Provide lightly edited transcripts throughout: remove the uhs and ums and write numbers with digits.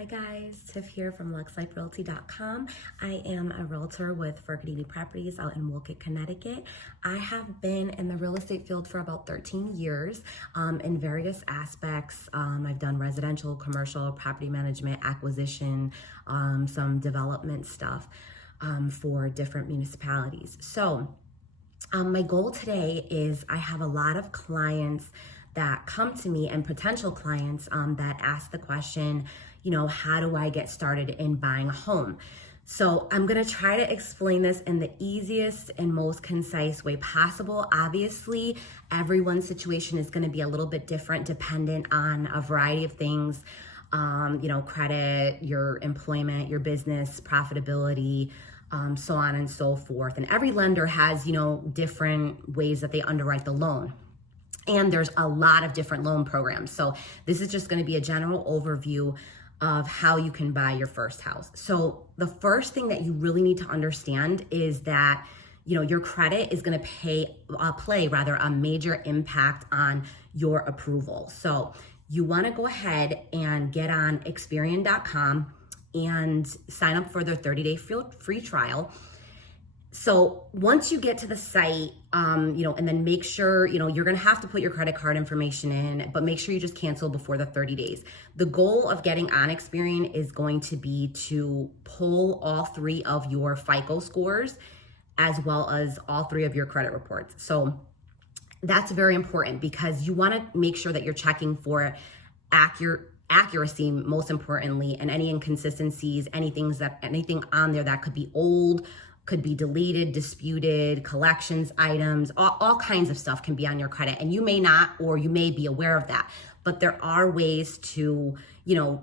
Hi guys, Tiff here from LuxLifeRealty.com. I am a realtor with Fergadini Properties out in Wolcott, Connecticut. I have been in the real estate field for about 13 years in various aspects. I've done residential, commercial, property management, acquisition, some development stuff for different municipalities. So my goal today is I have a lot of clients that come to me and potential clients that ask the question, how do I get started in buying a home? So I'm gonna try to explain this in the easiest and most concise way possible. Obviously, everyone's situation is gonna be a little bit different dependent on a variety of things, credit, your employment, your business, profitability, so on and so forth. And every lender has, different ways that they underwrite the loan. And there's a lot of different loan programs. So this is just going to be a general overview of how you can buy your first house. So the first thing that you really need to understand is that, your credit is going to play a major impact on your approval. So you want to go ahead and get on Experian.com and sign up for their 30-day free trial. So once you get to the site, and then make sure, you're going to have to put your credit card information in, but make sure you just cancel before the 30 days. The goal of getting on Experian is going to be to pull all three of your FICO scores as well as all three of your credit reports. So that's very important because you want to make sure that you're checking for accuracy, most importantly, and any inconsistencies, anything on there that could be old, could be deleted, disputed, collections items, all kinds of stuff can be on your credit. And you may not, or you may be aware of that, but there are ways to,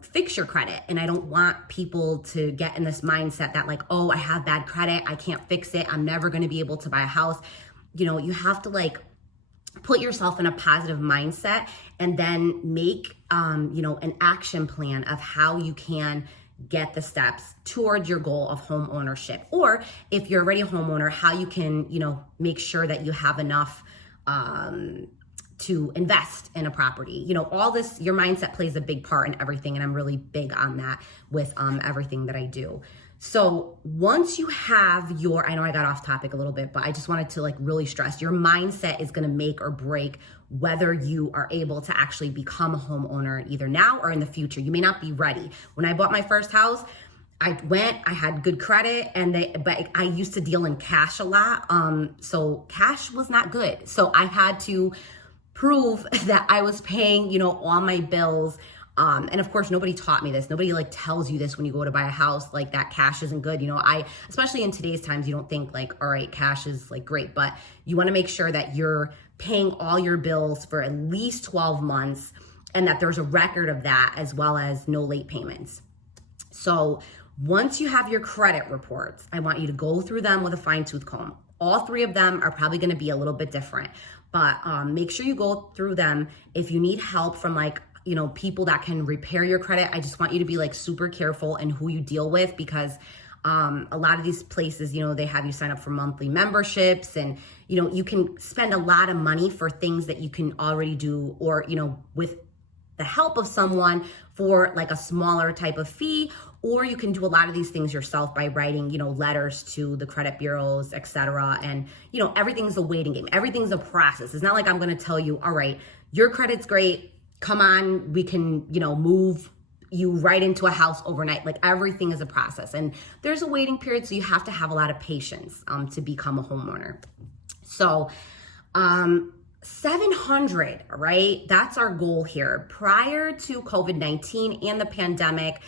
fix your credit. And I don't want people to get in this mindset that like, oh, I have bad credit, I can't fix it, I'm never going to be able to buy a house. You have to put yourself in a positive mindset and then make, an action plan of how you can get the steps towards your goal of home ownership. Or if you're already a homeowner, how you can, make sure that you have enough to invest in a property. All this, your mindset plays a big part in everything. And I'm really big on that with everything that I do. So once you have I know I got off topic a little bit, but I just wanted to really stress your mindset is going to make or break whether you are able to actually become a homeowner either now or in the future. You may not be ready. When I bought my first house, I had good credit but I used to deal in cash a lot. So cash was not good. So I had to prove that I was paying, all my bills. And of course, nobody taught me this. Nobody tells you this when you go to buy a house, that cash isn't good. Especially in today's times, you don't think all right, cash is great, but you want to make sure that you're paying all your bills for at least 12 months and that there's a record of that as well as no late payments. So once you have your credit reports, I want you to go through them with a fine tooth comb. All three of them are probably going to be a little bit different, but make sure you go through them. If you need help from people that can repair your credit, I just want you to be super careful in who you deal with because a lot of these places, they have you sign up for monthly memberships and, you can spend a lot of money for things that you can already do or, with the help of someone for a smaller type of fee, or you can do a lot of these things yourself by writing, letters to the credit bureaus, etc. And, everything's a waiting game. Everything's a process. It's not like I'm going to tell you, all right, your credit's great. Come on, we can, move you right into a house overnight. Everything is a process and there's a waiting period. So you have to have a lot of patience to become a homeowner. So 700, right? That's our goal here. Prior to COVID-19 and the pandemic,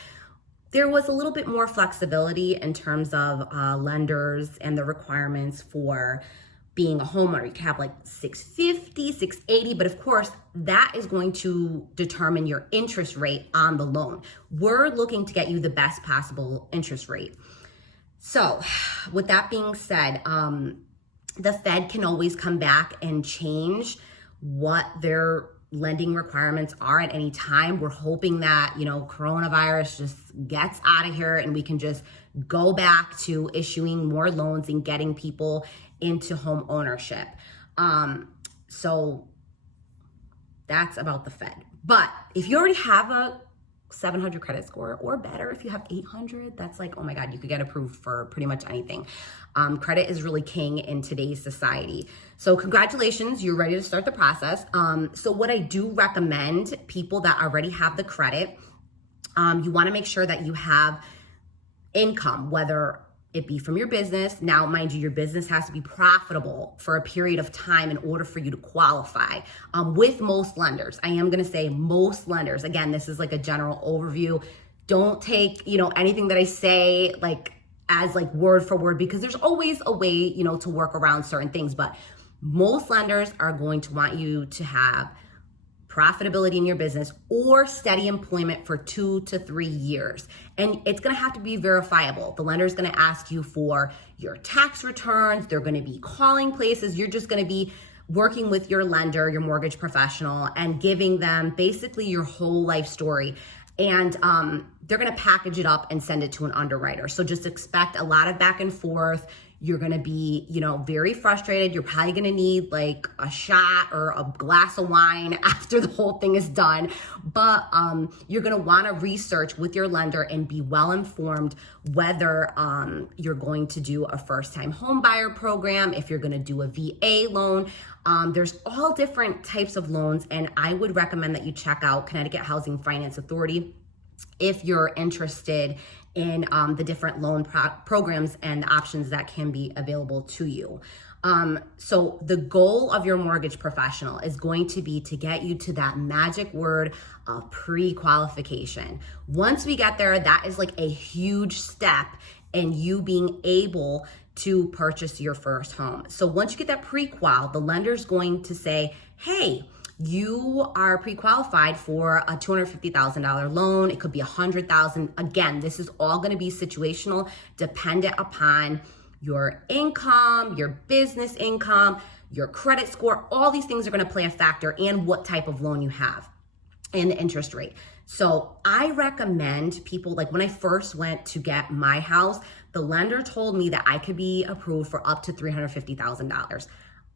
there was a little bit more flexibility in terms of lenders and the requirements for being a homeowner. You can have 650, 680, but of course that is going to determine your interest rate on the loan. We're looking to get you the best possible interest rate. So with that being said, the Fed can always come back and change what their lending requirements are at any time. We're hoping that, coronavirus just gets out of here and we can just go back to issuing more loans and getting people into home ownership. So that's about the Fed. But if you already have a 700 credit score or better. If you have 800, that's like, oh my God, you could get approved for pretty much anything. Credit is really king in today's society. So congratulations, you're ready to start the process. So what I do recommend people that already have the credit, you wanna make sure that you have income, whether it be from your business. Now, mind you, your business has to be profitable for a period of time in order for you to qualify. With most lenders, I am gonna say most lenders, again, this is like a general overview. Don't take, anything that I say like as like word for word, because there's always a way, to work around certain things. But most lenders are going to want you to have profitability in your business or steady employment for 2 to 3 years. And it's gonna have to be verifiable. The lender is gonna ask you for your tax returns. They're gonna be calling places. You're just gonna be working with your lender, your mortgage professional, and giving them basically your whole life story. And they're gonna package it up and send it to an underwriter. So just expect a lot of back and forth. You're gonna be, very frustrated. You're probably gonna need like a shot or a glass of wine after the whole thing is done. But you're gonna wanna research with your lender and be well informed whether you're going to do a first-time home buyer program, if you're gonna do a VA loan. There's all different types of loans, and I would recommend that you check out Connecticut Housing Finance Authority if you're interested in the different loan programs and the options that can be available to you. So the goal of your mortgage professional is going to be to get you to that magic word of pre-qualification. Once we get there, that is like a huge step in you being able to purchase your first home. So once you get that pre-qual, the lender's going to say, hey, you are pre-qualified for a $250,000 loan. It could be $100,000. Again, this is all going to be situational, dependent upon your income, your business income, your credit score. All these things are going to play a factor, and what type of loan you have and the interest rate. So I recommend people, like when I first went to get my house, the lender told me that I could be approved for up to $350,000.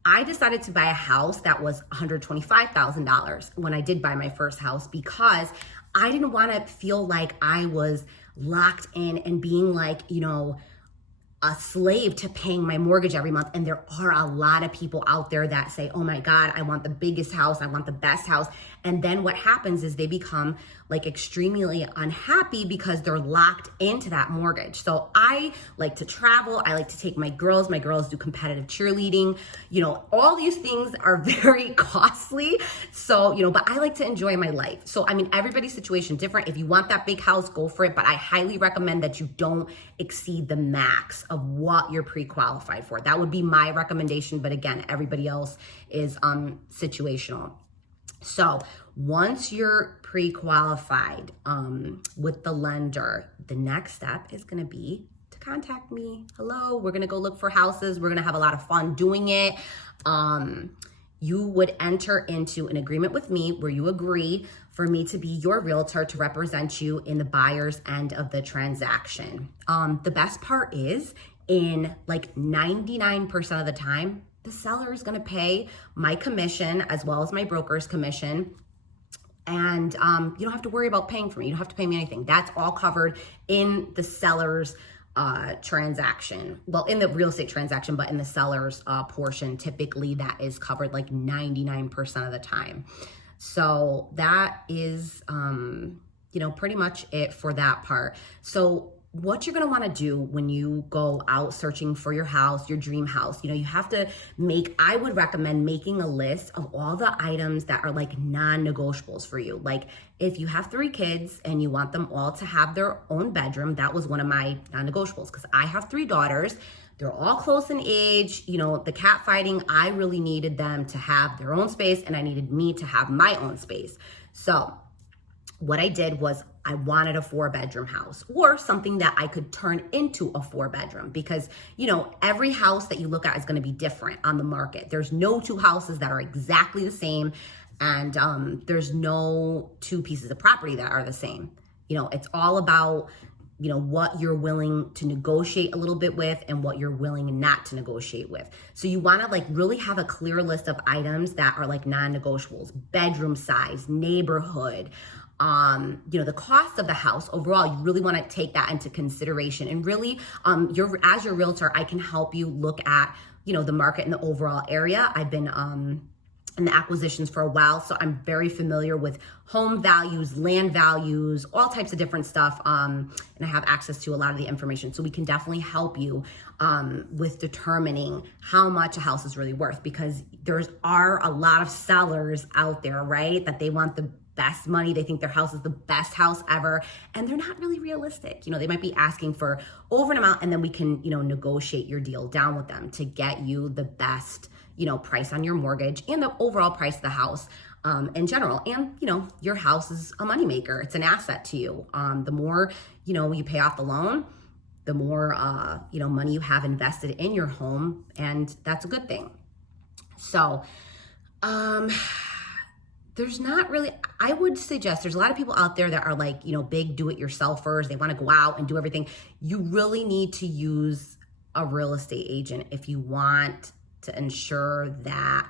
I decided to buy a house that was $125,000 when I did buy my first house, because I didn't want to feel like I was locked in and being like, a slave to paying my mortgage every month. And there are a lot of people out there that say, oh my God, I want the biggest house. I want the best house. And then what happens is they become like extremely unhappy because they're locked into that mortgage. So I like to travel. I like to take my girls. My girls do competitive cheerleading. All these things are very costly. So, but I like to enjoy my life. So, everybody's situation different. If you want that big house, go for it. But I highly recommend that you don't exceed the max of what you're pre-qualified for. That would be my recommendation. But again, everybody else is situational. So once you're pre-qualified with the lender, the next step is going to be to contact me. Hello, we're going to go look for houses. We're going to have a lot of fun doing it. You would enter into an agreement with me where you agree for me to be your realtor to represent you in the buyer's end of the transaction. The best part is, in like 99% of the time, the seller is going to pay my commission as well as my broker's commission. And you don't have to worry about paying for me. You don't have to pay me anything. That's all covered in the seller's transaction. Well, in the real estate transaction, but in the seller's portion, typically that is covered like 99% of the time. So that is, pretty much it for that part. So what you're going to want to do when you go out searching for your house, your dream house, you have to I would recommend making a list of all the items that are like non-negotiables for you. Like if you have 3 kids and you want them all to have their own bedroom, that was one of my non-negotiables, because I have 3 daughters. They're all close in age. The cat fighting, I really needed them to have their own space, and I needed me to have my own space. So what I did was I wanted a 4-bedroom house, or something that I could turn into a 4-bedroom, because, every house that you look at is going to be different on the market. There's no 2 houses that are exactly the same. And there's no 2 pieces of property that are the same. It's all about, what you're willing to negotiate a little bit with and what you're willing not to negotiate with. So you want to like really have a clear list of items that are like non-negotiables: bedroom size, neighborhood, the cost of the house overall. You really want to take that into consideration. And really, as your realtor, I can help you look at, the market in the overall area. I've been in the acquisitions for a while, so I'm very familiar with home values, land values, all types of different stuff. And I have access to a lot of the information. So we can definitely help you with determining how much a house is really worth, because are a lot of sellers out there, right? That they want the best money. They think their house is the best house ever, and they're not really realistic. They might be asking for over an amount, and then we can, negotiate your deal down with them to get you the best, price on your mortgage and the overall price of the house in general. And, your house is a moneymaker. It's an asset to you. The more, you pay off the loan, the more, money you have invested in your home, and that's a good thing. So, there's not really, I would suggest, there's a lot of people out there that are like, big do-it-yourselfers. They want to go out and do everything. You really need to use a real estate agent if you want to ensure that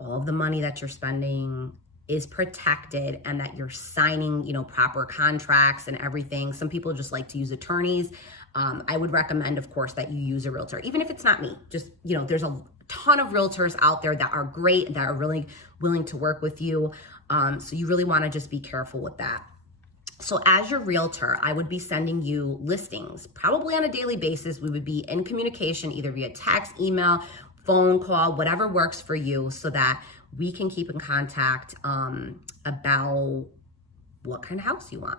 all of the money that you're spending is protected and that you're signing, proper contracts and everything. Some people just like to use attorneys. I would recommend, of course, that you use a realtor, even if it's not me. Just, there's a ton of realtors out there that are great, that are really willing to work with you. So you really want to just be careful with that. So as your realtor, I would be sending you listings probably on a daily basis. We would be in communication either via text, email, phone call, whatever works for you, so that we can keep in contact about what kind of house you want.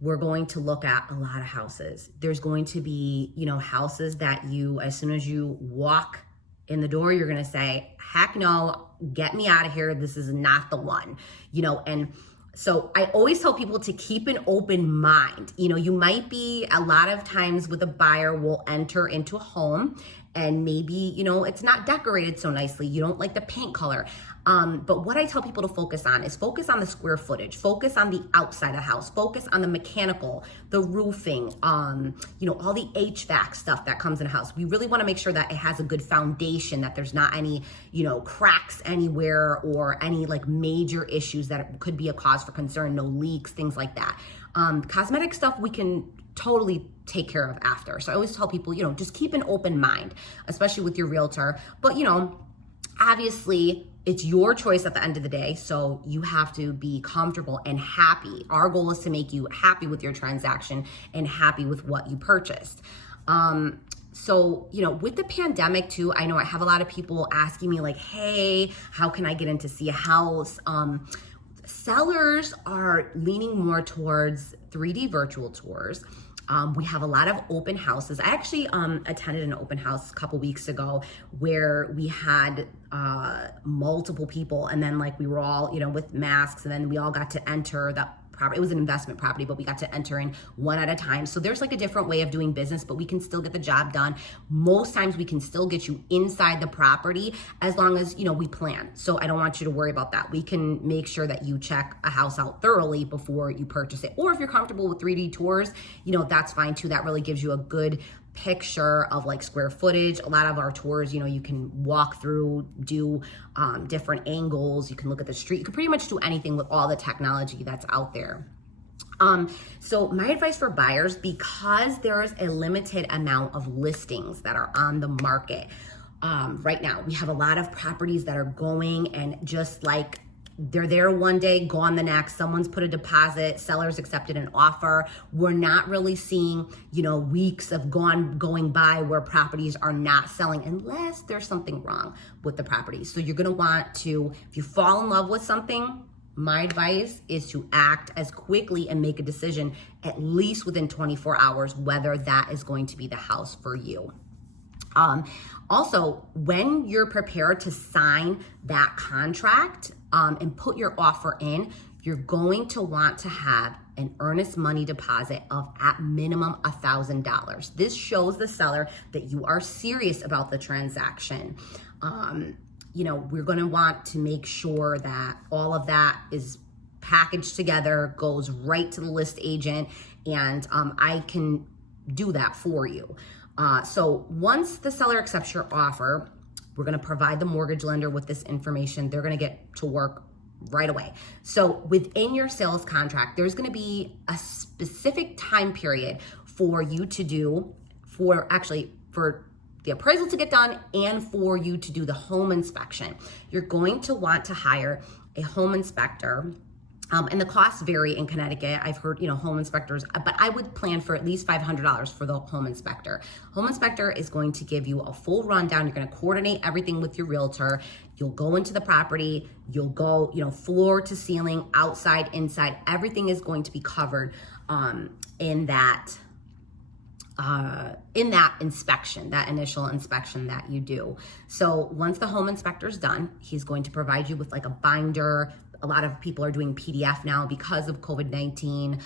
We're going to look at a lot of houses. There's going to be, houses that you, as soon as you walk in the door, you're going to say, heck no, get me out of here. This is not the one, and so I always tell people to keep an open mind. You might be, a lot of times with a buyer will enter into a home and maybe, it's not decorated so nicely. You don't like the paint color. But what I tell people to focus on is focus on the square footage, focus on the outside of the house, focus on the mechanical, the roofing, all the HVAC stuff that comes in a house. We really want to make sure that it has a good foundation, that there's not any, cracks anywhere or any like major issues that could be a cause for concern, no leaks, things like that. Cosmetic stuff we can totally take care of after. So I always tell people, just keep an open mind, especially with your realtor. But, obviously it's your choice at the end of the day. So you have to be comfortable and happy. Our goal is to make you happy with your transaction and happy with what you purchased. So, with the pandemic too, I know I have a lot of people asking me like, hey, how can I get in to see a house? Sellers are leaning more towards 3D virtual tours. We have a lot of open houses. I actually attended an open house a couple weeks ago where we had multiple people, and then like we were all, with masks, and then we all got to enter that property. It was an investment property, but we got to enter in one at a time. So there's like a different way of doing business, but we can still get the job done. Most times we can still get you inside the property as long as, we plan. So I don't want you to worry about that. We can make sure that you check a house out thoroughly before you purchase it. Or if you're comfortable with 3D tours, that's fine too. That really gives you a good picture of like square footage. A lot of our tours, you can walk through, do different angles. You can look at the street. You can pretty much do anything with all the technology that's out there. So my advice for buyers, because there is a limited amount of listings that are on the market right now, we have a lot of properties that are going, and just like they're there one day, gone the next. Someone's put a deposit, sellers accepted an offer. We're not really seeing, weeks of going by where properties are not selling unless there's something wrong with the property. So you're gonna want to, if you fall in love with something, my advice is to act as quickly and make a decision at least within 24 hours, whether that is going to be the house for you. Also, when you're prepared to sign that contract and put your offer in, you're going to want to have an earnest money deposit of at minimum $1,000. This shows the seller that you are serious about the transaction. We're going to want to make sure that all of that is packaged together, goes right to the list agent, and I can do that for you. So once the seller accepts your offer, we're going to provide the mortgage lender with this information. They're going to get to work right away. So within your sales contract, there's going to be a specific time period for you to do, for the appraisal to get done and for you to do the home inspection. You're going to want to hire a home inspector. And the costs vary in Connecticut. I've heard, home inspectors, but I would plan for at least $500 for the home inspector. Home inspector is going to give you a full rundown. You're going to coordinate everything with your realtor. You'll go into the property. You'll go, floor to ceiling, outside, inside. Everything is going to be covered in that inspection, that initial inspection that you do. So once the home inspector's done, he's going to provide you with like a binder. A lot of people are doing PDF now because of COVID-19.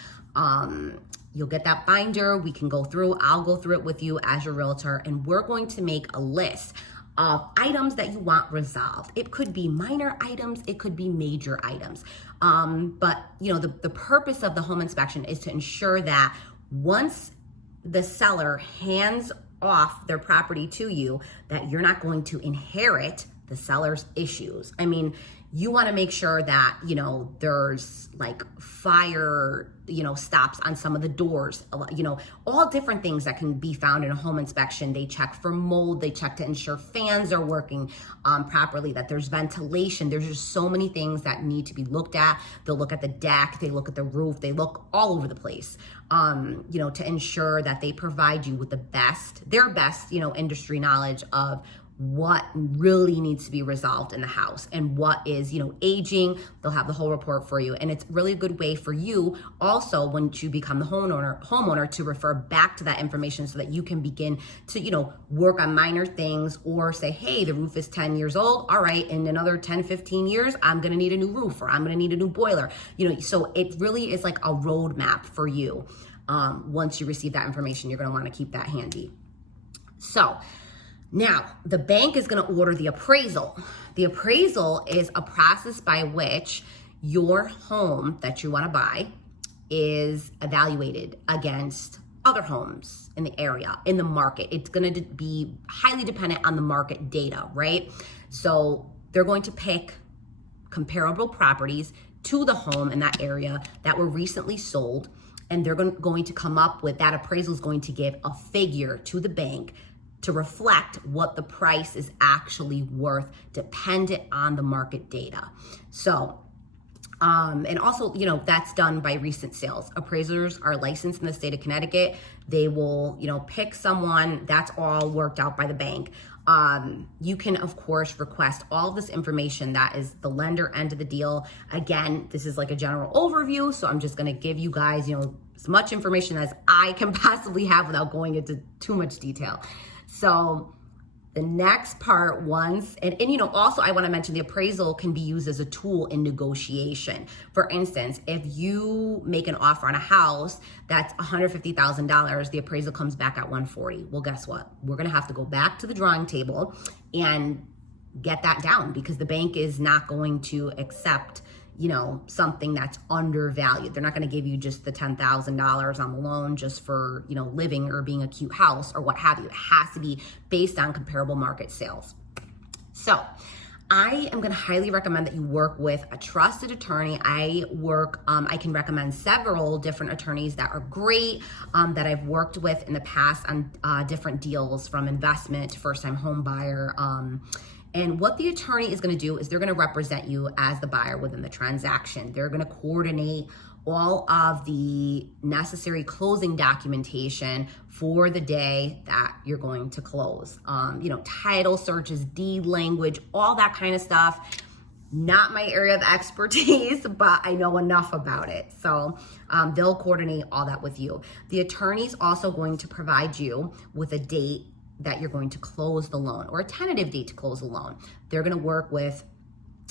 You'll get that binder. We can go through, I'll go through it with you as your realtor, and we're going to make a list of items that you want resolved. It could be minor items, it could be major items. But the purpose of the home inspection is to ensure that once the seller hands off their property to you, that you're not going to inherit the seller's issues. I mean, you want to make sure that, there's like fire, stops on some of the doors, all different things that can be found in a home inspection. They check for mold, they check to ensure fans are working properly, that there's ventilation. There's just so many things that need to be looked at. They'll look at the deck, they look at the roof, they look all over the place, to ensure that they provide you with their best, industry knowledge of what really needs to be resolved in the house and what is, aging. They'll have the whole report for you. And it's really a good way for you also, once you become the homeowner to refer back to that information so that you can begin to, work on minor things, or say, hey, the roof is 10 years old. All right, in another 10, 15 years, I'm going to need a new roof, or I'm going to need a new boiler. So it really is like a roadmap for you. Once you receive that information, you're going to want to keep that handy. So now, the bank is going to order the appraisal. The appraisal is a process by which your home that you want to buy is evaluated against other homes in the area, in the market. It's going to be highly dependent on the market data, right? So they're going to pick comparable properties to the home in that area that were recently sold, and they're going to come up with, that appraisal is going to give a figure to the bank to reflect what the price is actually worth, dependent on the market data. So, and also, that's done by recent sales. Appraisers are licensed in the state of Connecticut. They will, pick someone. That's all worked out by the bank. You can, of course, request all this information. That is the lender end of the deal. Again, this is like a general overview, so I'm just going to give you guys, as much information as I can possibly have without going into too much detail. So the next part, also I want to mention the appraisal can be used as a tool in negotiation. For instance, if you make an offer on a house that's $150,000, the appraisal comes back at $140,000. Well, guess what? We're going to have to go back to the drawing table and get that down, because the bank is not going to accept something that's undervalued. They're not going to give you just the $10,000 on the loan just for, living or being a cute house or what have you. It has to be based on comparable market sales. So I am going to highly recommend that you work with a trusted attorney. I can recommend several different attorneys that are great, that I've worked with in the past on different deals, from investment to first-time home buyer. And what the attorney is going to do is they're going to represent you as the buyer within the transaction. They're going to coordinate all of the necessary closing documentation for the day that you're going to close. Title searches, deed language, all that kind of stuff. Not my area of expertise, but I know enough about it. So they'll coordinate all that with you. The attorney's also going to provide you with a date that you're going to close the loan, or a tentative date to close the loan. They're going to work with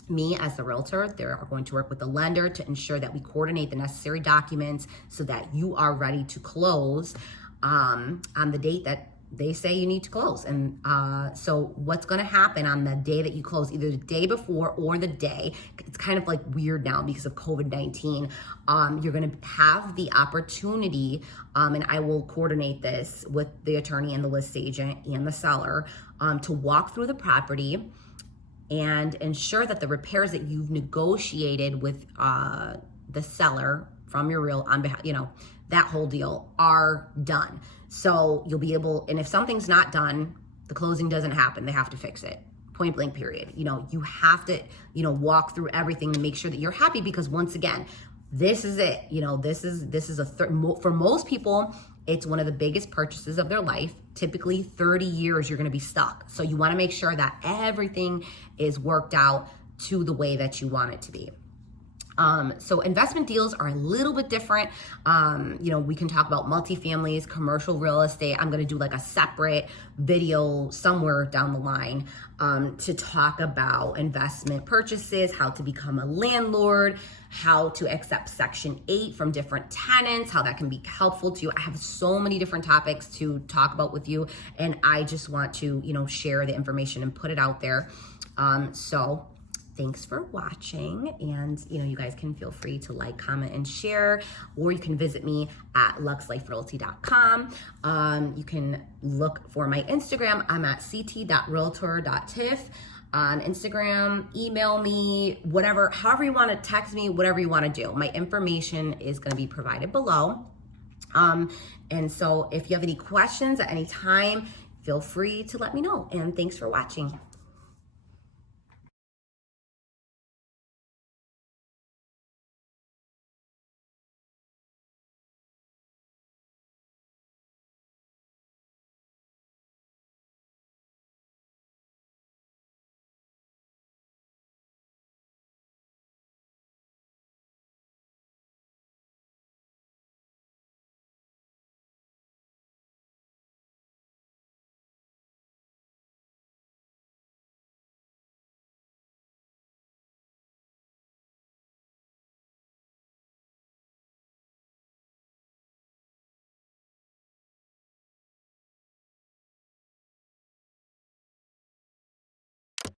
me as the realtor. They're going to work with the lender to ensure that we coordinate the necessary documents so that you are ready to close on the date that they say you need to close. And so what's going to happen on the day that you close, either the day before or the day, it's kind of like weird now because of COVID-19, you're going to have the opportunity, and I will coordinate this with the attorney and the list agent and the seller, to walk through the property, and ensure that the repairs that you've negotiated with the seller from your real on behalf, that whole deal are done. So you'll be able, and if something's not done, the closing doesn't happen. They have to fix it. Point blank, period. You have to, walk through everything to make sure that you're happy, because once again, this is it. This is for most people, it's one of the biggest purchases of their life. Typically 30 years, you're going to be stuck. So you want to make sure that everything is worked out to the way that you want it to be. So investment deals are a little bit different. We can talk about multifamilies, commercial real estate. I'm going to do like a separate video somewhere down the line to talk about investment purchases, how to become a landlord, how to accept Section 8 from different tenants, how that can be helpful to you. I have so many different topics to talk about with you, and I just want to, share the information and put it out there. So thanks for watching, and you guys can feel free to like, comment, and share, or you can visit me at luxliferealty.com. You can look for my Instagram. I'm at ct.realtor.tiff on Instagram. Email me, however you want to text me, whatever you want to do. My information is going to be provided below. And so if you have any questions at any time, feel free to let me know, and thanks for watching.